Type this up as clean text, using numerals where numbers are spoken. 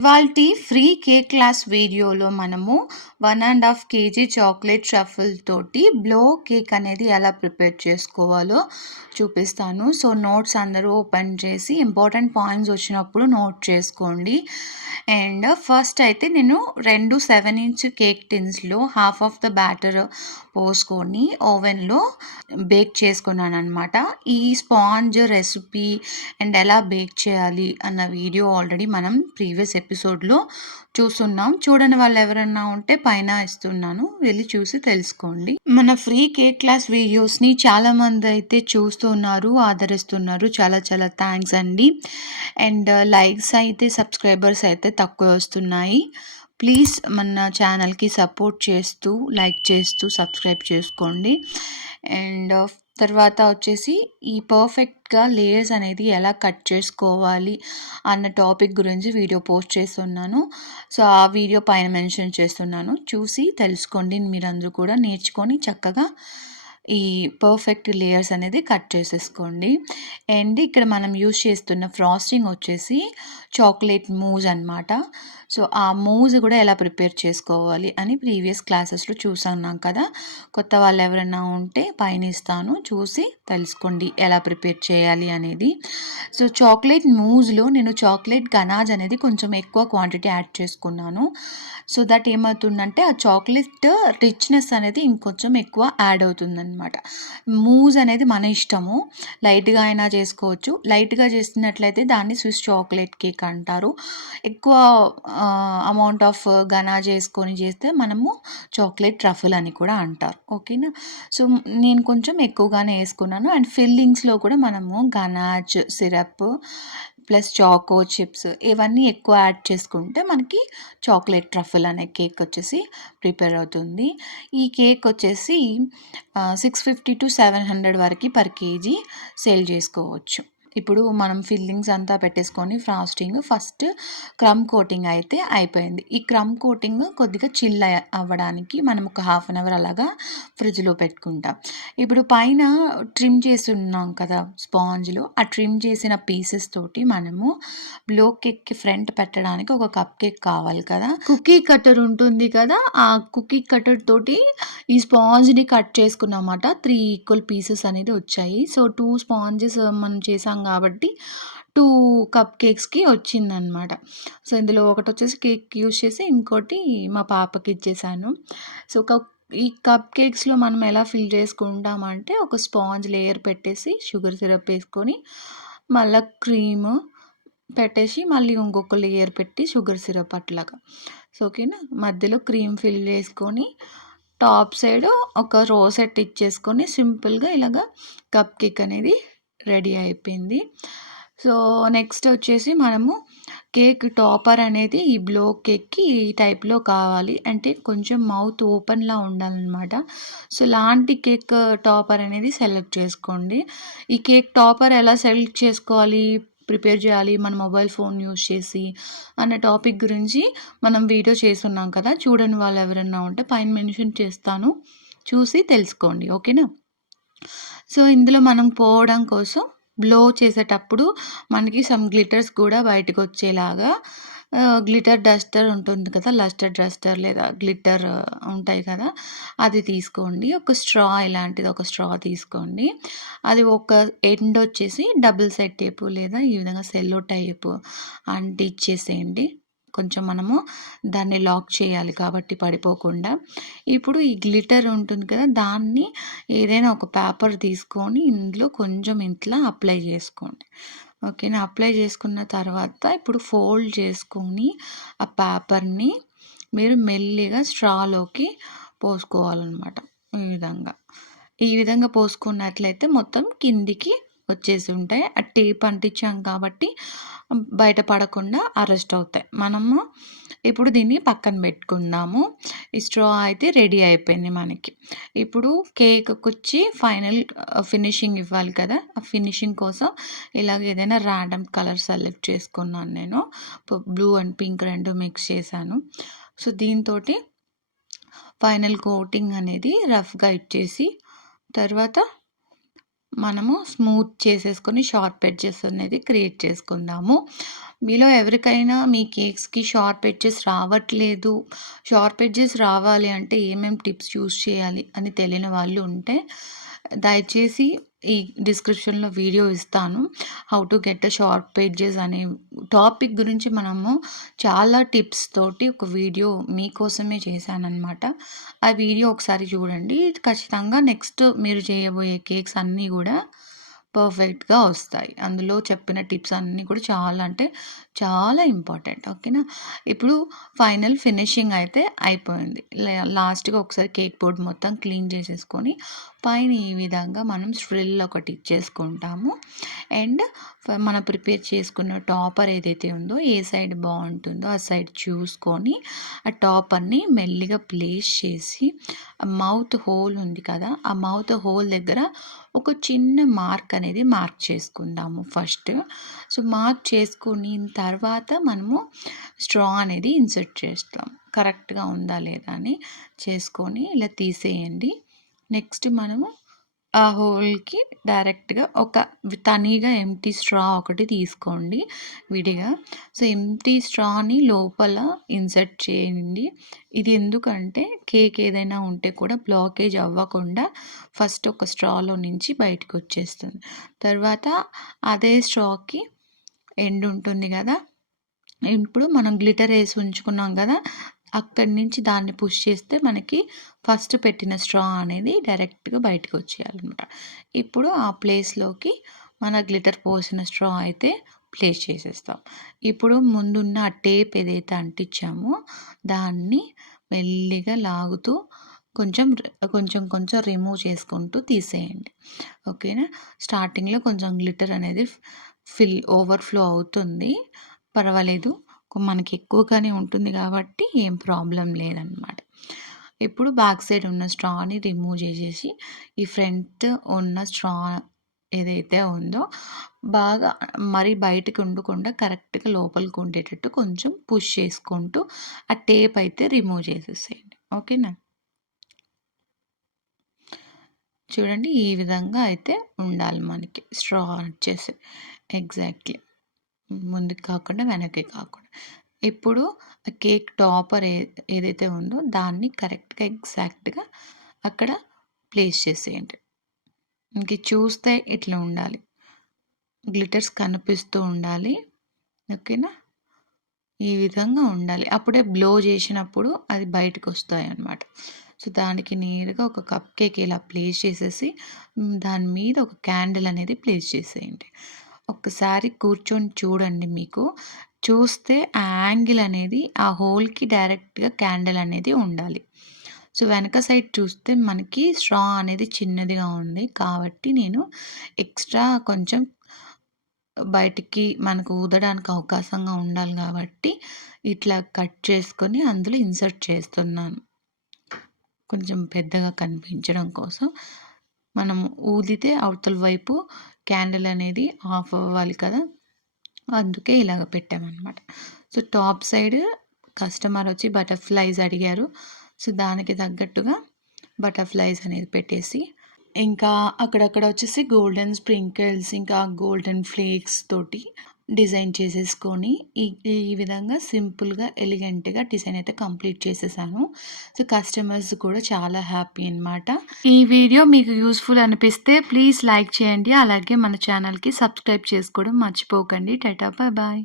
ఇవాల్టి free cake class వీడియోలో మనము 1.5 కేజీ చాక్లెట్ ట్రఫుల్ తోటి బ్లో కేక్ అనేది ఎలా ప్రిపేర్ చేసుకోవాలో చూపిస్తాను. సో నోట్స్ అందరూ ఓపెన్ చేసి ఇంపార్టెంట్ పాయింట్స్ వచ్చినప్పుడు నోట్ చేసుకోండి. అండ్ ఫస్ట్ అయితే నేను 2 7-inch కేక్ టిన్స్లో హాఫ్ ఆఫ్ ద బ్యాటర్ పోసుకొని ఓవెన్లో బేక్ చేసుకున్నాను అనమాట. ఈ స్పాంజ్ రెసిపీ అండ్ ఎలా బేక్ చేయాలి అన్న వీడియో ఆల్రెడీ మనం ప్రీవియస్ ఎపిసోడ్లో చూస్తున్నాం. చూడని వాళ్ళు ఎవరన్నా ఉంటే పైన ఇస్తున్నాను, వెళ్ళి చూసి తెలుసుకోండి. మన ఫ్రీ కేక్ క్లాస్ వీడియోస్ని చాలామంది అయితే చూస్తున్నారు, ఆదరిస్తున్నారు. చాలా చాలా థ్యాంక్స్ అండి. అండ్ లైక్స్ అయితే సబ్స్క్రైబర్స్ అయితే తక్కువ వస్తున్నాయి. ప్లీజ్ మన ఛానల్కి సపోర్ట్ చేస్తూ లైక్ చేస్తూ సబ్స్క్రైబ్ చేసుకోండి. అండ్ తర్వాత వచ్చేసి ఈ పర్ఫెక్ట్గా లేయర్స్ అనేది ఎలా కట్ చేసుకోవాలి అన్న టాపిక్ గురించి వీడియో పోస్ట్ చేస్తున్నాను. సో ఆ వీడియో పైన మెన్షన్ చేస్తున్నాను, చూసి తెలుసుకోండి. మీరందరూ కూడా నేర్చుకొని చక్కగా ఈ పర్ఫెక్ట్ లేయర్స్ అనేది కట్ చేసేసుకోండి. అండ్ ఇక్కడ మనం యూజ్ చేస్తున్న ఫ్రాస్టింగ్ వచ్చేసి చాక్లెట్ మూజ్ అనమాట. సో ఆ మూజ్ కూడా ఎలా ప్రిపేర్ చేసుకోవాలి అని ప్రీవియస్ క్లాసెస్లో చూసాను కదా. కొత్త వాళ్ళు ఎవరైనా ఉంటే పైన ఇస్తాను, చూసి తెలుసుకోండి ఎలా ప్రిపేర్ చేయాలి అనేది. సో చాక్లెట్ మూజ్లో నేను చాక్లెట్ గనాజ్ అనేది కొంచెం ఎక్కువ క్వాంటిటీ యాడ్ చేసుకున్నాను. సో దట్ ఏమవుతుందంటే ఆ చాక్లెట్ రిచ్నెస్ అనేది ఇంకొంచెం ఎక్కువ యాడ్ అవుతుందన్నమాట. మూజ్ అనేది మన ఇష్టము, లైట్గా అయినా చేసుకోవచ్చు. లైట్గా చేసినట్లయితే దాన్ని స్విస్ చాక్లెట్ కేక్ అంటారు. ఎక్కువ అమౌంట్ ఆఫ్ గనాజ్ చేసుకొని చేస్తే మనము చాక్లెట్ ట్రఫుల్ అని కూడా అంటారు. ఓకేనా. సో నేను కొంచెం ఎక్కువగానే వేసుకున్నాను. అండ్ ఫిల్లింగ్స్లో కూడా మనము ganache syrup plus choco chips ఇవన్నీ ఎక్కువ యాడ్ చేసుకుంటే మనకి చాక్లెట్ ట్రఫుల్ అనే కేక్ వచ్చేసి ప్రిపేర్ అవుతుంది. ఈ కేక్ వచ్చేసి 650 to 700 వరకు పర్ కేజీ సేల్ చేసుకోవచ్చు. ఇప్పుడు మనం ఫిల్లింగ్స్ అంతా పెట్టేసుకొని ఫ్రాస్టింగ్ ఫస్ట్ క్రమ్ కోటింగ్ అయితే అయిపోయింది. ఈ క్రమ్ కోటింగ్ కొద్దిగా చిల్ అవ్వడానికి మనం ఒక హాఫ్ అన్ అవర్ అలాగా ఫ్రిడ్జ్లో పెట్టుకుంటాం. ఇప్పుడు పైన ట్రిమ్ చేసి ఉన్నాం కదా స్పాంజ్లో, ఆ ట్రిమ్ చేసిన పీసెస్ తోటి మనము బ్లో కేక్కి ఫ్రంట్ పెట్టడానికి ఒక కప్ కేక్ కావాలి కదా. కుకీ కటర్ ఉంటుంది కదా, ఆ కుకీ కటర్ తోటి ఈ స్పాంజ్ని కట్ చేసుకున్నమాట. 3 ఈక్వల్ పీసెస్ అనేది వచ్చాయి. సో 2 స్పాంజెస్ మనం చేసాం కాబట్టి 2 కప్ కేక్స్కి వచ్చిందనమాట. సో ఇందులో ఒకటి వచ్చేసి కేక్ యూజ్ చేసి ఇంకోటి మా పాపకి ఇచ్చేసాను. సో ఈ కప్ కేక్స్లో మనం ఎలా ఫిల్ చేసుకుంటామంటే ఒక స్పాంజ్ లేయర్ పెట్టేసి షుగర్ సిరప్ వేసుకొని మళ్ళీ క్రీమ్ పెట్టేసి మళ్ళీ ఇంకొక లేయర్ పెట్టి షుగర్ సిరప్ అట్లాగా. సో ఓకేనా. మధ్యలో క్రీమ్ ఫిల్ చేసుకొని టాప్ సైడ్ ఒక రోసెట్ ఇచ్చేసుకొని సింపుల్గా ఇలాగా కప్ కేక్ అనేది రెడీ అయిపోయింది. సో నెక్స్ట్ వచ్చేసి మనము కేక్ టాపర్ అనేది ఈ బ్లో కేక్కి ఈ టైప్లో కావాలి, అంటే కొంచెం మౌత్ ఓపెన్లా ఉండాలన్నమాట. సో లాంటి కేక్ టాపర్ అనేది సెలెక్ట్ చేసుకోండి. ఈ కేక్ టాపర్ ఎలా సెలెక్ట్ చేసుకోవాలి, ప్రిపేర్ చేయాలి మన మొబైల్ ఫోన్ యూజ్ చేసి అనే టాపిక్ గురించి మనం వీడియో చేస్తున్నాం కదా. చూడని వాళ్ళు ఎవరైనా ఉంటే పైన మెన్షన్ చేస్తాను, చూసి తెలుసుకోండి. ఓకేనా. సో ఇందులో మనం పోవడం కోసం బ్లో చేసేటప్పుడు మనకి సమ్ గ్లిటర్స్ కూడా బయటకు వచ్చేలాగా గ్లిటర్ డస్టర్ ఉంటుంది కదా, లస్టర్ డస్టర్ లేదా గ్లిటర్ ఉంటాయి కదా, అది తీసుకోండి. ఒక స్ట్రా ఇలాంటిది ఒక స్ట్రా తీసుకోండి. అది ఒక ఎండ్ వచ్చేసి డబుల్ సైడ్ టేపు లేదా ఈ విధంగా సెల్లో టైపు అంటించేసేయండి. కొంచెం మనము దాన్ని లాక్ చేయాలి కాబట్టి పడిపోకుండా. ఇప్పుడు ఈ గ్లిటర్ ఉంటుంది కదా, దాన్ని ఏదైనా ఒక పేపర్ తీసుకొని ఇందులో కొంచెం ఇట్లా అప్లై చేసుకోండి. ఓకేనా. అప్లై చేసుకున్న తర్వాత ఇప్పుడు ఫోల్డ్ చేసుకొని ఆ పేపర్ని మీరు మెల్లిగా స్ట్రాలోకి పోసుకోవాలన్నమాట. ఈ విధంగా పోసుకున్నట్లయితే మొత్తం కిందికి వచ్చేసి ఉంటాయి. ఆ టేప్ అంటించాం కాబట్టి బయట పడకుండా అరెస్ట్ అవుతాయి. మనము ఇప్పుడు దీన్ని పక్కన పెట్టుకుందాము. ఈ స్ట్రా అయితే రెడీ అయిపోయింది మనకి. ఇప్పుడు కేక్కి వచ్చి ఫైనల్ ఫినిషింగ్ ఇవ్వాలి కదా, ఆ ఫినిషింగ్ కోసం ఇలాగ ఏదైనా ర్యాండమ్ కలర్ సెలెక్ట్ చేసుకున్నాను నేను. బ్లూ అండ్ పింక్ రెండు మిక్స్ చేశాను. సో దీంతో ఫైనల్ కోటింగ్ అనేది రఫ్గా ఇచ్చేసి తర్వాత మనము స్మూత్ చేసేసుకొని షార్ప్ ఎడ్జెస్ అనేది క్రియేట్ చేసుకుందాము. మీలో ఎవరికైనా మీ కేక్స్‌కి షార్ప్ ఎడ్జెస్ రావట్లేదు, షార్ప్ ఎడ్జెస్ రావాలి అంటే ఏమేం టిప్స్ యూజ్ చేయాలి అని తెలియని వాళ్ళు ఉంటే దయచేసి ఈ డిస్క్రిప్షన్‌లో వీడియో ఇస్తాను. How to get a sharp edges అనే టాపిక్ గురించి మనము చాలా టిప్స్ తోటి ఒక వీడియో మీకోసమే చేశాననమాట. ఆ వీడియో ఒకసారి చూడండి. ఖచ్చితంగా నెక్స్ట్ మీరు చేయబోయే కేక్స్ అన్నీ గూడా పర్ఫెక్ట్‌గా వస్తాయి. అందులో చెప్పిన టిప్స్ అన్నీ కూడా చాలా అంటే చాలా ఇంపార్టెంట్. ఓకేనా? ఇప్పుడు ఫైనల్ ఫినిషింగ్ అయితే అయిపోయింది. లాస్ట్‌గా ఒకసారి కేక్ బోర్డ్ మొత్తం క్లీన్ చేసేసుకొని పైన ఈ విధంగా మనం ఫ్రిల్ ఒకటి ఇచ్చేసుకుంటాము. అండ్ మనం ప్రిపేర్ చేసుకున్న టాపర్ ఏదైతే ఉందో ఏ సైడ్ బావుంటుందో ఆ సైడ్ చూసుకొని ఆ టాపర్‌ని మెల్లిగా ప్లేస్ చేసి మౌత్ హోల్ ఉంది కదా! ఆ మౌత్ హోల్ దగ్గర ఒక చిన్న మార్క్ అనేది మార్క్ చేసుకుందాము ఫస్ట్. సో, మార్క్ చేసుకునిన తర్వాత మనము స్ట్రా అనేది ఇన్సర్ట్ చేస్తాం. కరెక్ట్‌గా ఉందా లేదా అని చేసుకొని ఇలా తీసేయండి. నెక్స్ట్ మనము ఆ హోల్‌కి డైరెక్ట్‌గా ఒక తనీగా ఎంప్టీ స్ట్రా ఒకటి తీసుకోండి విడిగా. సో, ఎంప్టీ స్ట్రాని లోపల ఇన్సర్ట్ చేయండి. ఇది ఎందుకంటే కేక్ ఏదైనా ఉంటే కూడా బ్లాకేజ్ అవ్వకుండా ఫస్ట్ ఒక స్ట్రాలో నుంచి బయటకొచ్చేస్తుంది. తర్వాత అదే స్ట్రాకి ఎండ్ ఉంటుంది గదా! ఇప్పుడు మనం గ్లిటర్ ఏసి ఉంచుకున్నాం గదా! అక్కడి నుంచి దాన్ని పుష్ చేస్తే మనకి ఫస్ట్ పెట్టిన స్ట్రా అనేది డైరెక్ట్‌గా బయటకొచ్చేయాలనమాట. ఇప్పుడు ఆ ప్లేస్‌లోకి మన గ్లిటర్ పోసిన స్ట్రా అయితే ప్లేస్ చేసేస్తాం. ఇప్పుడు ముందున్న ఆ టేప్ ఏదైతే అంటించామో దాన్ని మెల్లిగా లాగుతూ కొంచెం కొంచెం కొంచెం రిమూవ్ చేసుకుంటూ తీసేయండి. ఓకేనా? స్టార్టింగ్‌లో కొంచెం గ్లిటర్ అనేది ఓవర్‌ఫ్లో అవుతుంది. పర్వాలేదు. మనకి ఎక్కువగానే ఉంటుంది కాబట్టి ఏం ప్రాబ్లమ్ లేదనమాట. ఇప్పుడు బ్యాక్ సైడ్ ఉన్న స్ట్రాని రిమూవ్ చేసేసి, ఈ ఫ్రంట్ ఉన్న స్ట్రా ఏదైతే ఉందో బాగా మరి బయటకి ఉండకుండా కరెక్ట్‌గా లోపలికి ఉండేటట్టు కొంచెం పుష్ చేసుకుంటూ ఆ టేప్ అయితే రిమూవ్ చేసేసేయండి. ఓకేనా? చూడండి ఈ విధంగా అయితే ఉండాలి మనకి స్ట్రా వచ్చేసి. ఎగ్జాక్ట్‌లీ. ముందుకు కాకుండా వెనక్కి కాకుండా. ఇప్పుడు ఆ కేక్ టాపర్ ఏదైతే ఉందో దాన్ని కరెక్ట్‌గా ఎగ్జాక్ట్‌గా అక్కడ ప్లేస్ చేసేయండి. ఇంక చూస్తే ఇట్లా ఉండాలి. గ్లిటర్స్ కనిపిస్తూ ఉండాలి. ఓకేనా? ఈ విధంగా ఉండాలి. అప్పుడే బ్లో చేసినప్పుడు అది బయటకొస్తాయన్నమాట. సో, దానికి నేరుగా ఒక కప్ కేక్ ఇలా ప్లేస్ చేసేసి దాని మీద ఒక క్యాండిల్ అనేది ప్లేస్ చేసేయండి. ఒక్కసారి కూర్చొని చూడండి మీకు. చూస్తే ఆ యాంగిల్ అనేది ఆ హోల్‌కి డైరెక్ట్‌గా క్యాండిల్ అనేది ఉండాలి. సో, వెనక సైడ్ చూస్తే మనకి స్ట్రా అనేది చిన్నదిగా ఉంది. కాబట్టి నేను ఎక్స్‌ట్రా కొంచెం బయటికి మనకు ఊదడానికి అవకాశంగా ఉండాలి గాబట్టి, ఇట్లా కట్ చేసుకొని అందులో ఇన్సర్ట్ చేస్తున్నాను. కొంచెం పెద్దగా కనిపించడం కోసం. మనం ఊదితే అవతల వైపు క్యాండిల్ అనేది ఆఫ్ అవ్వాలి కదా! అందుకే ఇలాగ పెట్టామనమాట. సో, టాప్ సైడ్ కస్టమర్ వచ్చి బటర్‌ఫ్లైస్ అడిగారు. సో, దానికి తగ్గట్టుగా బటర్‌ఫ్లైస్ అనేది పెట్టేసి ఇంకా అక్కడక్కడ వచ్చేసి గోల్డెన్ స్ప్రింకిల్స్, ఇంకా గోల్డెన్ ఫ్లేక్స్ తోటి డిజైన్ చేసేసుకొని ఈ ఈ విధంగా సింపుల్‌గా, ఎలిగెంట్‌గా డిజైన్ అయితే కంప్లీట్ చేసేసాను. సో, కస్టమర్స్ కూడా చాలా హ్యాపీ అనమాట. ఈ వీడియో మీకు యూజ్‌ఫుల్ అనిపిస్తే ప్లీజ్ లైక్ చేయండి. అలాగే మన ఛానల్‌కి సబ్స్క్రైబ్ చేసుకోవడం మర్చిపోకండి. టాటా! Bye bye.